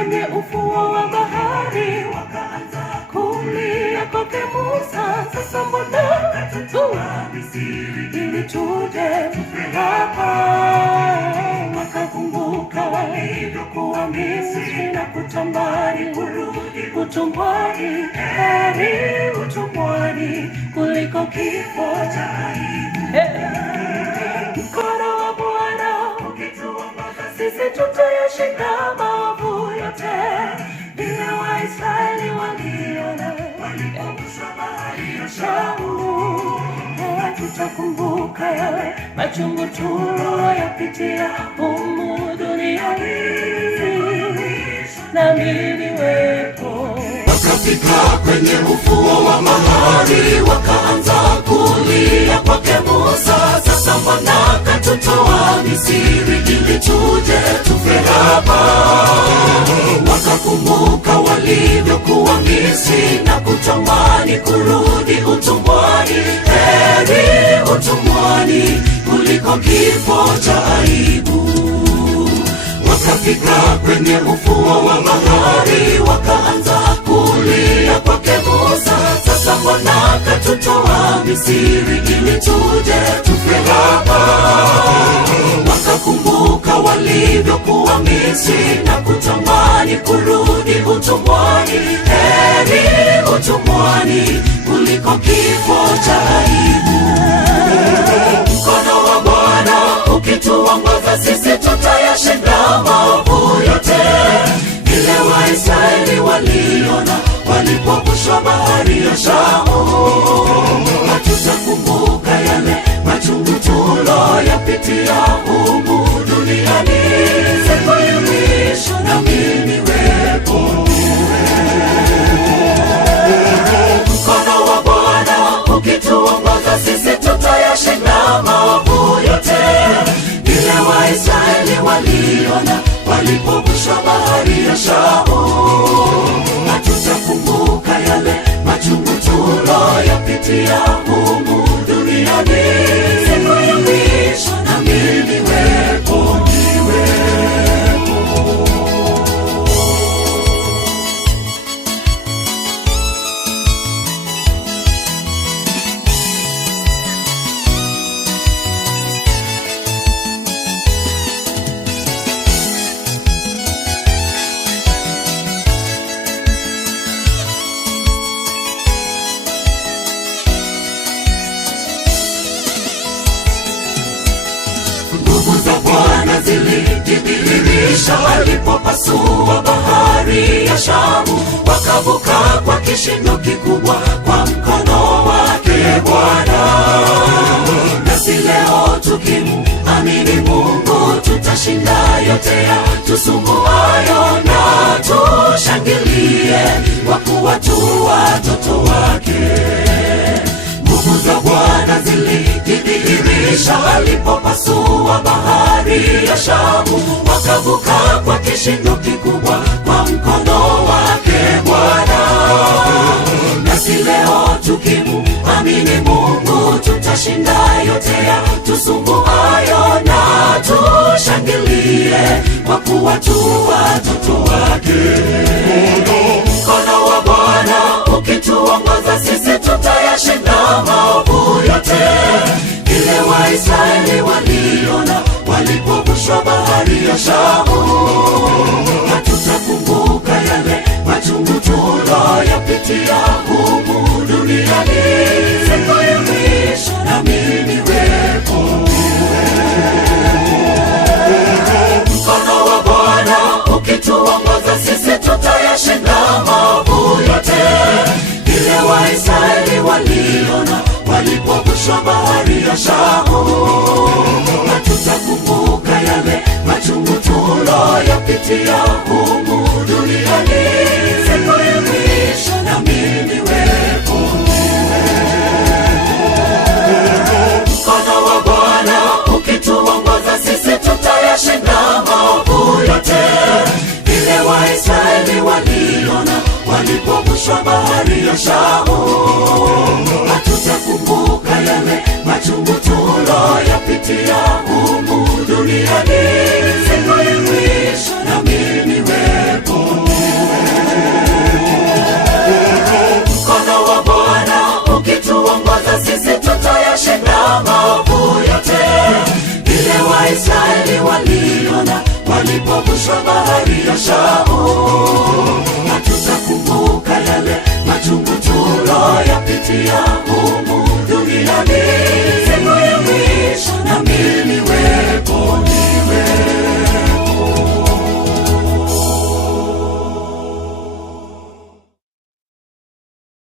kwenye ufuo wa bahari, wakaanza kulia kwake Musa, sasa mbona ili tuje hapa? Wakakumbuka walivyokuwa Misri na kutamani kurudi utumwani. Heri utumwani kuliko kifo cha aibu. Mkono wa Bwana ukituongoza sisi tutayashinda maovu yote. Vile Waisraeli waliona walipovushwa bahari ya Shamu, tutakumbuka yale machungu tuliyoyapitia humu duniani, nami niwepo. Wakafika kwenye ufuo wa bahari, wakaanza kulia kwake Musa, sasa mbona katutoa Misri ili tuje tufe hapa? Wakakumbuka walivyokuwa Misri na kutamani kurudi utumwani. Heri utumwani kuliko kifo cha aibu. Wakafika kwenye ufuo wa bahari, wakaanza kulia kwake Musa, sasa mbona katutoa Misri ili tuje tufe hapa? Wakakumbuka walivyokuwa Misri na kutamani kurudi utumwani. Heri utumwani kuliko kifo cha aibu. Mkono wa Bwana ukituongoza sisi tutayashinda maovu yote. Vile Waisraeli waliona walipovushwa bahari ya Shamu, hatutakumbuka yale machungu tuliyoyapitia humu duniani. Siku ya mwisho nami niwepo. Mkono wa Bwana ukituongoza sisi tutayashinda maovu yote. Vile Waisraeli waliona walipovushwa bahari ya Shamu, hatutakumbuka yale machungu tuliyoyapitia humu duniani. Siku ya mwisho nami niwepo. Nguvu za Bwana zilijidhihirisha alipopasua bahari ya Shamu, wakavuka kwa kishindo kikubwa kwa mkono wake Bwana. Nasi leo tukimwamini Mungu tutashinda yote yatusumbuayo, na tushangilie kwa kuwa tu watoto wake. Nguvu za Bwana zilijidhihirisha alipopasua bahari ya Shamu, wakavuka kwa kishindo kikubwa kwa mkono wake Bwana. Nasi leo tukimwamini Mungu tutashinda yote yatusumbuayo, na tushangilie kwa kuwa tu watoto wake. Mkono wa Bwana ukituongoza sisi tutayashinda maovu yote. Vile Waisraeli waliona walipovushwa bahari ya Shamu, hatutakumbuka yale machungu tuliyoyapitia humu duniani. Siku ya mwisho nami niwepo. Mkono wa Bwana ukituongoza sisi tutayashinda maovu yote. Vile Waisraeli waliona walipovushwa bahari ya Shamu, hatutakumbuka yale machungu tuliyoyapitia humu duniani. Siku ya mwisho nami niwepo. Mkono wa Bwana ukituongoza sisi tutayashinda maovu yote. Vile Waisraeli waliona walipovushwa bahari ya Shamu, hatutakumbuka yale machungu tuliyoyapitia humu duniani. Siku ya mwisho nami niwepo. bahari ya Shamu.